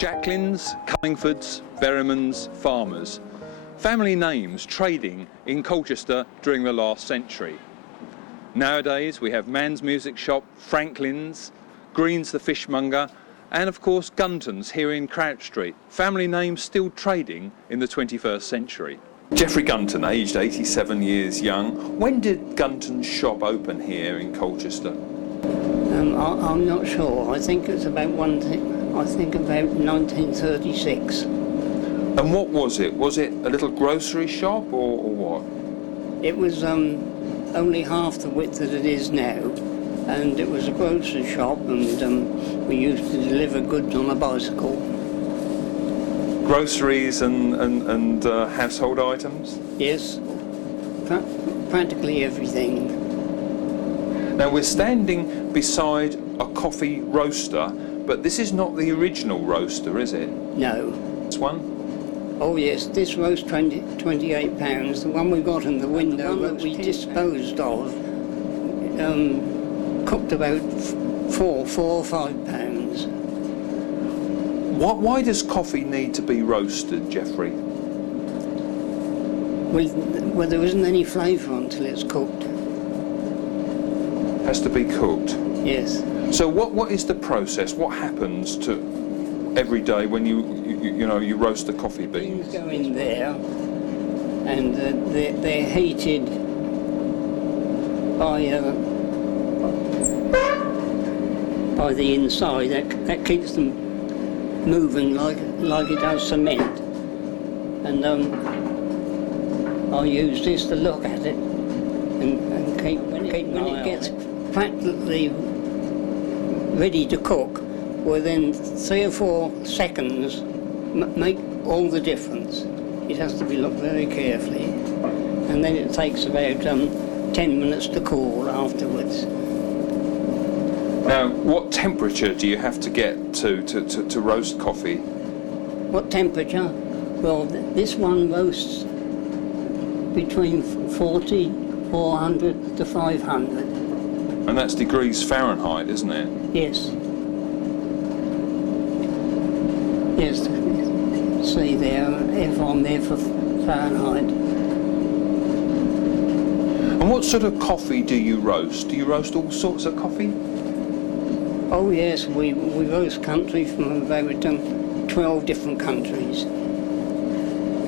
Jacklins, Cullingfords, Berrimans, Farmers. Family names trading in Colchester during the last century. Nowadays we have Mann's Music Shop, Franklin's, Green's the Fishmonger, and of course Gunton's here in Crouch Street. Family names still trading in the 21st century. Geoffrey Gunton, aged 87 years young. When did Gunton's shop open here in Colchester? I'm not sure. I think it's about about 1936. And what was it? Was it a little grocery shop or what? It was only half the width that it is now, and it was a grocery shop, and we used to deliver goods on a bicycle. Groceries and household items? Yes, practically everything. Now we're standing beside a coffee roaster, but this is not the original roaster, is it? No. This one? Oh yes, this roast £28. The one we got in the window that we disposed of cooked about four or 5 pounds. Why does coffee need to be roasted, Geoffrey? Well, there isn't any flavour until it's cooked. Has to be cooked? Yes. So what is the process? What happens to every day when you roast the coffee beans? Beans go in there, and they're heated by the inside. That keeps them moving like it does cement. And I use this to look at it and keep when it gets practically ready to cook, within 3 or 4 seconds make all the difference. It has to be looked very carefully, and then it takes about 10 minutes to cool afterwards. Now, what temperature do you have to get to roast coffee? What temperature? Well, this one roasts between 400 to 500. And that's degrees Fahrenheit, isn't it? Yes. Yes, see there, if I'm there for Fahrenheit. And what sort of coffee do you roast? Do you roast all sorts of coffee? Oh yes, we roast country from about 12 different countries.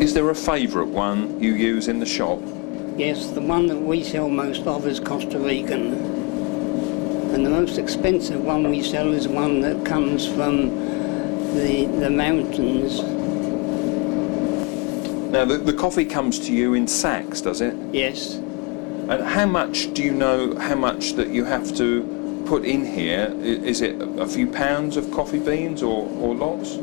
Is there a favourite one you use in the shop? Yes, the one that we sell most of is Costa Rican. And the most expensive one we sell is one that comes from the mountains. Now, the coffee comes to you in sacks, does it? Yes. And how much do you know how much that you have to put in here? Is it a few pounds of coffee beans or lots?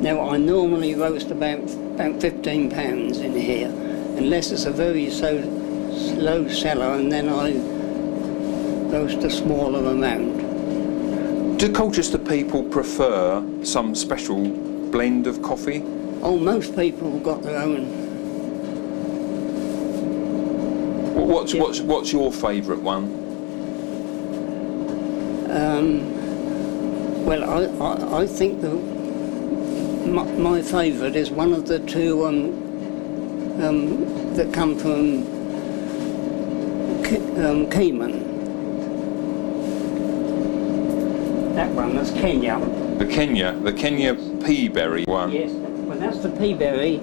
Now, I normally roast about 15 pounds in here, unless it's a very slow seller, and then I roast a smaller amount. Do Colchester people prefer some special blend of coffee? Oh, most people have got their own. What's your favourite one? Well, I think my favourite is one of the two that come from Cayman. That one, that's Kenya. The Kenya pea berry one. Yes, well that's the pea berry,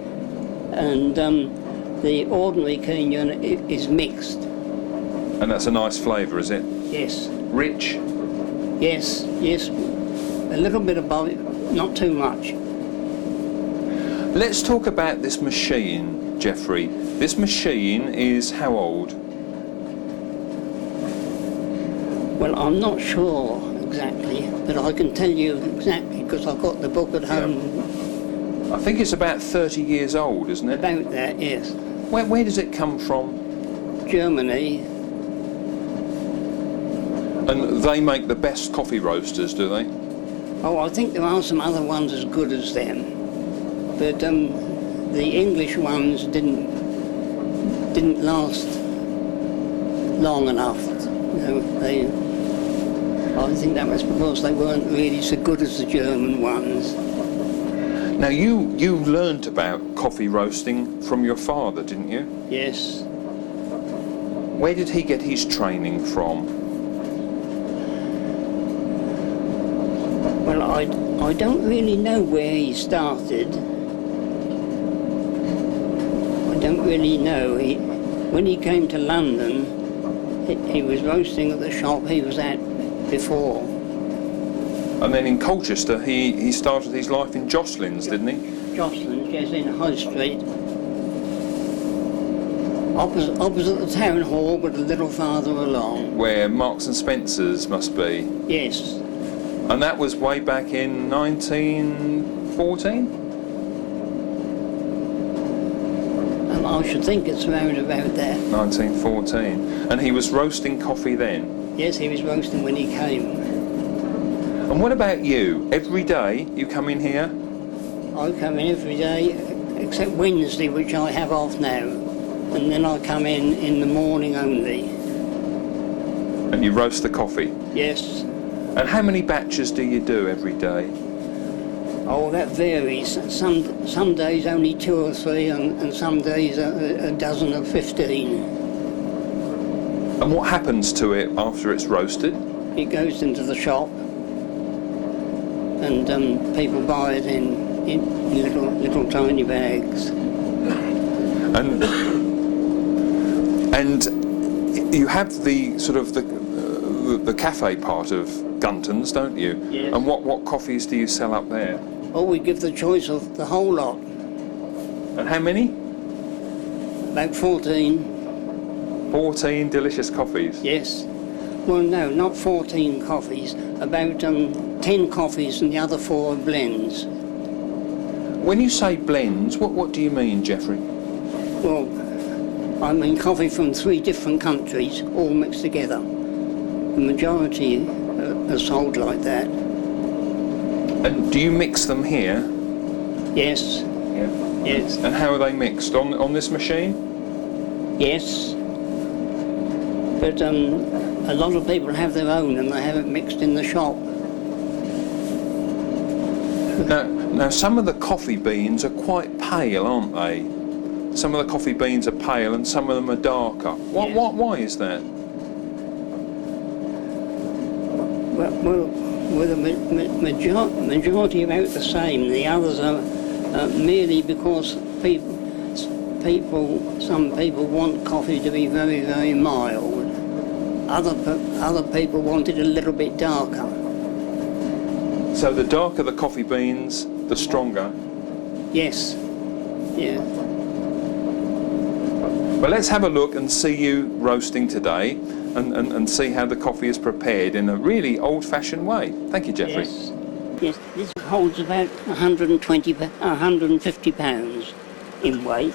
and the ordinary Kenyan is mixed. And that's a nice flavour, is it? Yes. Rich? Yes, yes. A little bit above it, not too much. Let's talk about this machine, Geoffrey. This machine is how old? Well, I'm not sure exactly, but I can tell you exactly because I've got the book at home. I think it's about 30 years old, isn't it? About that, yes. Where does it come from? Germany. And they make the best coffee roasters, do they? Oh, I think there are some other ones as good as them, but the English ones didn't last long enough. You know, I think that was because they weren't really so good as the German ones. Now you learnt about coffee roasting from your father, didn't you? Yes. Where did he get his training from? Well, I don't really know where he started. I don't really know. When he came to London, he was roasting at the shop he was at before. And then in Colchester, he started his life in Jocelyn's, didn't he? Jocelyn's, yes, in High Street. Opposite the town hall, but a little farther along. Where Marks and Spencer's must be. Yes. And that was way back in 1914? I should think it's around about that. 1914. And he was roasting coffee then? Yes, he was roasting when he came. And what about you? Every day you come in here? I come in every day, except Wednesday, which I have off now. And then I come in the morning only. And you roast the coffee? Yes. And how many batches do you do every day? Oh, that varies. Some days only 2 or 3, and some days a dozen of 15. And what happens to it after it's roasted? It goes into the shop, and people buy it in little tiny bags. And you have the sort of the cafe part of Gunton's, don't you? Yes. And what coffees do you sell up there? Oh, we give the choice of the whole lot. And how many? About 14. 14 delicious coffees? Yes. Well, no, not 14 coffees. About 10 coffees and the other 4 are blends. When you say blends, what do you mean, Geoffrey? Well, I mean coffee from 3 different countries, all mixed together. The majority are sold like that. And do you mix them here? Yes. Yeah. Yes. And how are they mixed? On this machine? Yes. But a lot of people have their own and they have it mixed in the shop. Now some of the coffee beans are quite pale, aren't they? Some of the coffee beans are pale and some of them are darker. Yes. Why is that? Well, the majority are about the same. The others are merely because some people want coffee to be very, very mild. Other people want it a little bit darker. So the darker the coffee beans, the stronger? Yes. Yeah. Well, let's have a look and see you roasting today and see how the coffee is prepared in a really old-fashioned way. Thank you, Geoffrey. Yes. Yes, this holds about 150 pounds in weight.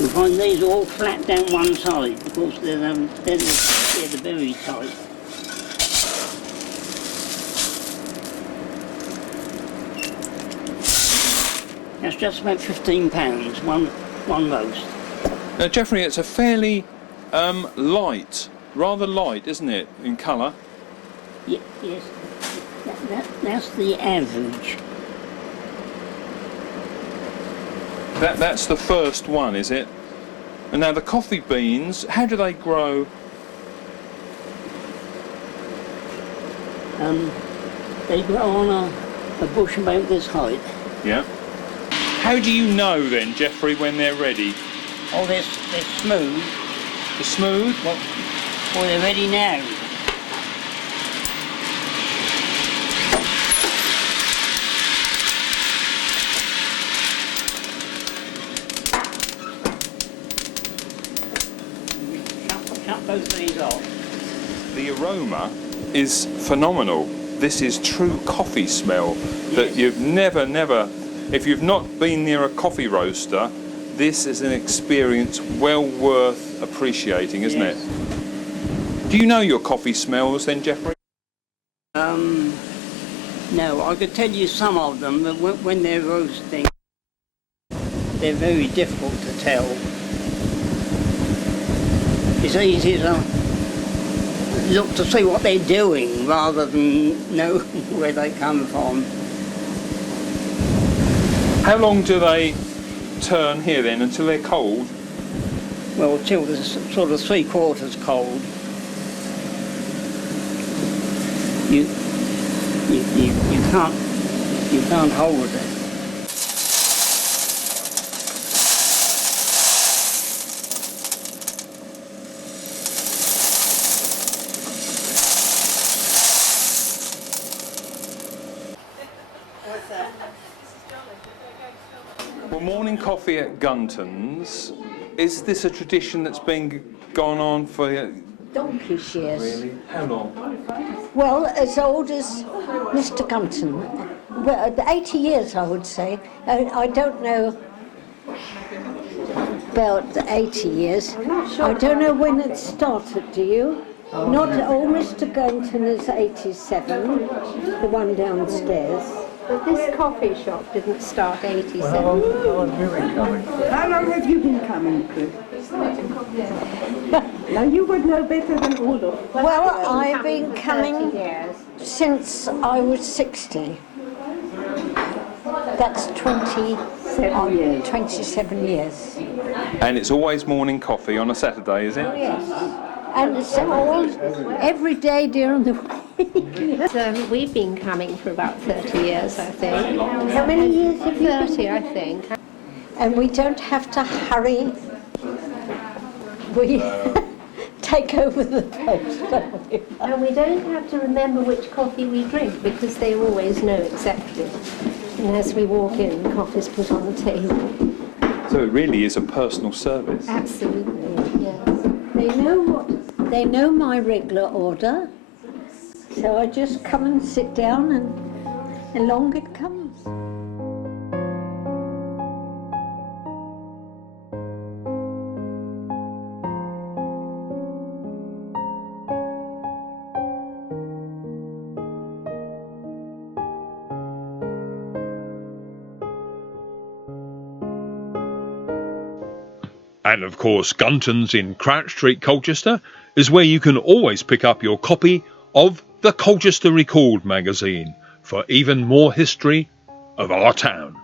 You find these all flat down one side because they're very tight. That's just about 15 pounds, one roast. Now, Geoffrey, it's a fairly light, rather light, isn't it, in colour? Yes, that's the average. That's the first one, is it? And now the coffee beans, how do they grow? They grow on a bush about this height. Yeah. How do you know then, Geoffrey, when they're ready? Oh, they're smooth. They're smooth? Well, they're ready now. Shut both these off. The aroma is phenomenal. This is true coffee smell that you've never, if you've not been near a coffee roaster, this is an experience well worth appreciating, isn't it? Do you know your coffee smells then, Jeffrey? No, I could tell you some of them, but when they're roasting, they're very difficult to tell. It's easy to look to see what they're doing rather than know where they come from. How long do they turn here then, until they're cold? Well, till they're sort of 3/4 cold. You can't hold it. Well, morning coffee at Gunton's, is this a tradition that's been gone on for Donkey's years. really? How long? Well, as old as Mr. Gunton. Well, 80 years, I would say. I don't know about the 80 years. I don't know when it started, do you? Not all. Mr. Gunton is 87, the one downstairs. But this coffee shop didn't start 87. How long have you been coming, Chris? Now you would know better than Rudolph. Well, I've been 30 coming years. since I was 60. That's 7 years. 27 years. And it's always morning coffee on a Saturday, is it? Yes. And it's all every day during the week. So we've been coming for about 30 years, I think. How many years have you been? 30, I think. And we don't have to hurry. We take over the post, don't we? And we don't have to remember which coffee we drink because they always know exactly. And as we walk in, the coffee's put on the table. So it really is a personal service. Absolutely, yes. They know my regular order, so I just come and sit down and along it comes. And of course, Gunton's in Crouch Street, Colchester, is where you can always pick up your copy of the Colchester Recalled magazine for even more history of our town.